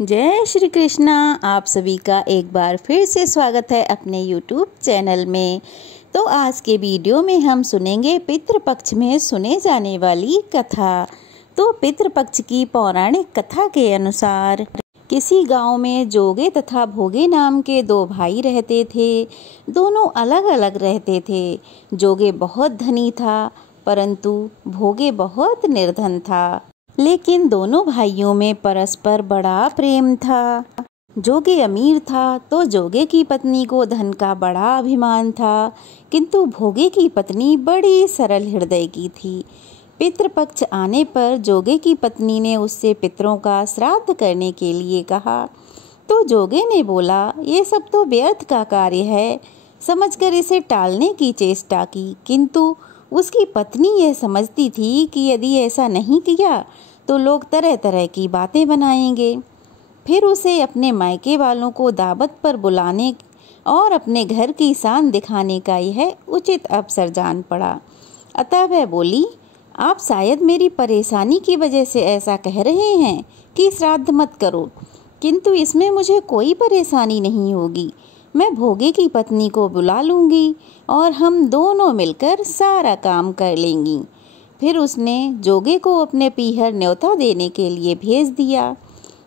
जय श्री कृष्णा। आप सभी का एक बार फिर से स्वागत है अपने YouTube चैनल में। तो आज के वीडियो में हम सुनेंगे पितृपक्ष में सुने जाने वाली कथा। तो पितृपक्ष की पौराणिक कथा के अनुसार किसी गांव में जोगे तथा भोगे नाम के दो भाई रहते थे। दोनों अलग अलग रहते थे। जोगे बहुत धनी था परंतु भोगे बहुत निर्धन था। लेकिन दोनों भाइयों में परस्पर बड़ा प्रेम था। जोगे अमीर था तो जोगे की पत्नी को धन का बड़ा अभिमान था, किंतु भोगे की पत्नी बड़ी सरल हृदय की थी। पितृपक्ष आने पर जोगे की पत्नी ने उससे पितरों का श्राद्ध करने के लिए कहा, तो जोगे ने बोला, ये सब तो व्यर्थ का कार्य है। समझकर इसे टालने की चेष्टा की, किंतु उसकी पत्नी यह समझती थी कि यदि ऐसा नहीं किया तो लोग तरह तरह की बातें बनाएंगे। फिर उसे अपने मायके वालों को दावत पर बुलाने और अपने घर की शान दिखाने का यह उचित अवसर जान पड़ा। अतः वह बोली, आप शायद मेरी परेशानी की वजह से ऐसा कह रहे हैं कि श्राद्ध मत करो, किंतु इसमें मुझे कोई परेशानी नहीं होगी। मैं भोगे की पत्नी को बुला लूँगी और हम दोनों मिलकर सारा काम कर लेंगी। फिर उसने जोगे को अपने पीहर न्योता देने के लिए भेज दिया।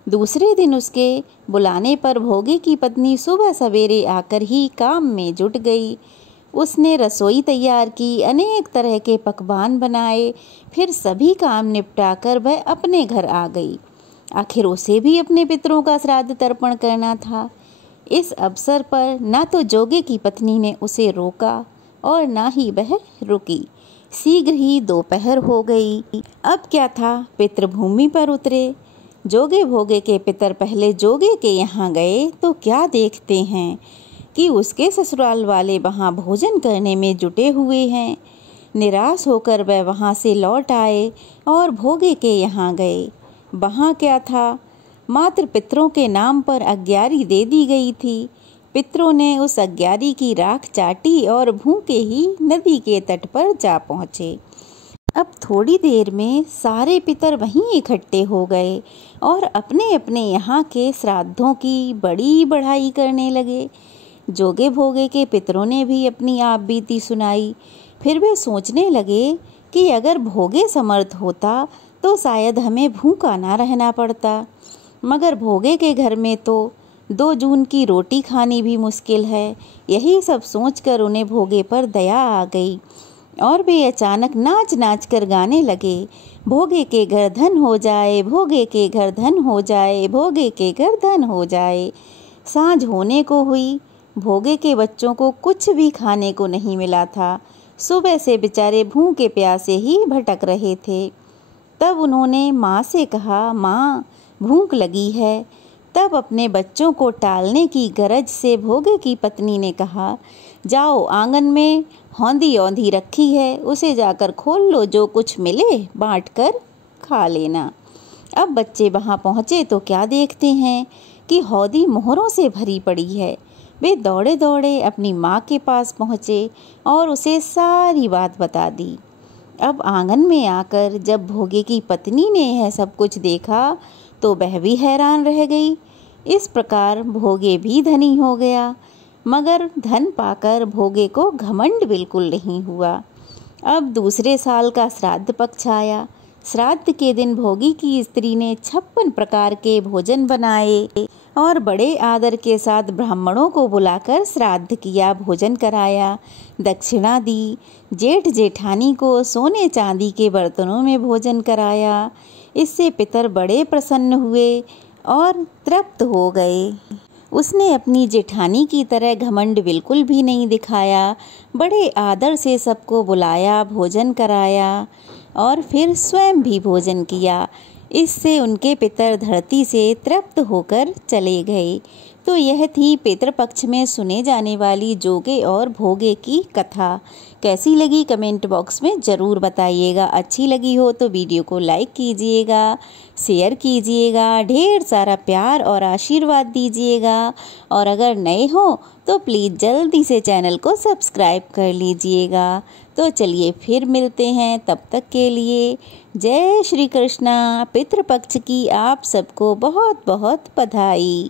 दूसरे दिन उसके बुलाने पर भोगे की पत्नी सुबह सवेरे आकर ही काम में जुट गई। उसने रसोई तैयार की, अनेक तरह के पकवान बनाए। फिर सभी काम निपटाकर वह अपने घर आ गई। आखिर उसे भी अपने पितरों का श्राद्ध तर्पण करना था। इस अवसर पर ना तो जोगे की पत्नी ने उसे रोका और ना ही वह रुकी। शीघ्र ही दोपहर हो गई। अब क्या था, पितृभूमि पर उतरे। जोगे भोगे के पितर पहले जोगे के यहाँ गए तो क्या देखते हैं कि उसके ससुराल वाले वहाँ भोजन करने में जुटे हुए हैं। निराश होकर वह वहाँ से लौट आए और भोगे के यहाँ गए। वहाँ क्या था, मात्र पितरों के नाम पर अग्यारी दे दी गई थी। पितरों ने उस अग्यारी की राख चाटी और भूखे ही नदी के तट पर जा पहुँचे। अब थोड़ी देर में सारे पितर वहीं इकट्ठे हो गए और अपने अपने यहाँ के श्राद्धों की बड़ी बढ़ाई करने लगे। जोगे भोगे के पितरों ने भी अपनी आप बीती सुनाई। फिर वे सोचने लगे कि अगर भोगे समर्थ होता तो शायद हमें भूखा ना रहना पड़ता, मगर भोगे के घर में तो 2 जून की रोटी खानी भी मुश्किल है। यही सब सोचकर उन्हें भोगे पर दया आ गई और वे अचानक नाच नाच कर गाने लगे, भोगे के घर धन हो जाए, भोगे के घर धन हो जाए, भोगे के घर धन हो जाए। सांझ होने को हुई। भोगे के बच्चों को कुछ भी खाने को नहीं मिला था। सुबह से बेचारे भूखे प्यासे ही भटक रहे थे। तब उन्होंने माँ से कहा, माँ भूख लगी है। तब अपने बच्चों को टालने की गरज से भोगे की पत्नी ने कहा, जाओ आंगन में हौंदी औंधी रखी है, उसे जाकर खोल लो, जो कुछ मिले बांट कर खा लेना। अब बच्चे वहां पहुंचे तो क्या देखते हैं कि हौदी मोहरों से भरी पड़ी है। वे दौड़े दौड़े अपनी माँ के पास पहुँचे और उसे सारी बात बता दी। अब आंगन में आकर जब भोगे की पत्नी ने यह सब कुछ देखा तो वह भी हैरान रह गई। इस प्रकार भोगे भी धनी हो गया, मगर धन पाकर भोगे को घमंड बिल्कुल नहीं हुआ। अब दूसरे साल का श्राद्ध पक्ष आया। श्राद्ध के दिन भोगी की स्त्री ने 56 प्रकार के भोजन बनाए और बड़े आदर के साथ ब्राह्मणों को बुलाकर श्राद्ध किया, भोजन कराया, दक्षिणा दी। जेठ जेठानी को सोने चांदी के बर्तनों में भोजन कराया। इससे पितर बड़े प्रसन्न हुए और तृप्त हो गए। उसने अपनी जेठानी की तरह घमंड बिल्कुल भी नहीं दिखाया। बड़े आदर से सबको बुलाया, भोजन कराया और फिर स्वयं भी भोजन किया। इससे उनके पितर धरती से तृप्त होकर चले गए। तो यह थी पितृपक्ष में सुने जाने वाली जोगे और भोगे की कथा। कैसी लगी कमेंट बॉक्स में ज़रूर बताइएगा। अच्छी लगी हो तो वीडियो को लाइक कीजिएगा, शेयर कीजिएगा, ढेर सारा प्यार और आशीर्वाद दीजिएगा। और अगर नए हो तो प्लीज़ जल्दी से चैनल को सब्सक्राइब कर लीजिएगा। तो चलिए फिर मिलते हैं, तब तक के लिए जय श्री कृष्णा। पितृपक्ष की आप सबको बहुत बहुत बधाई।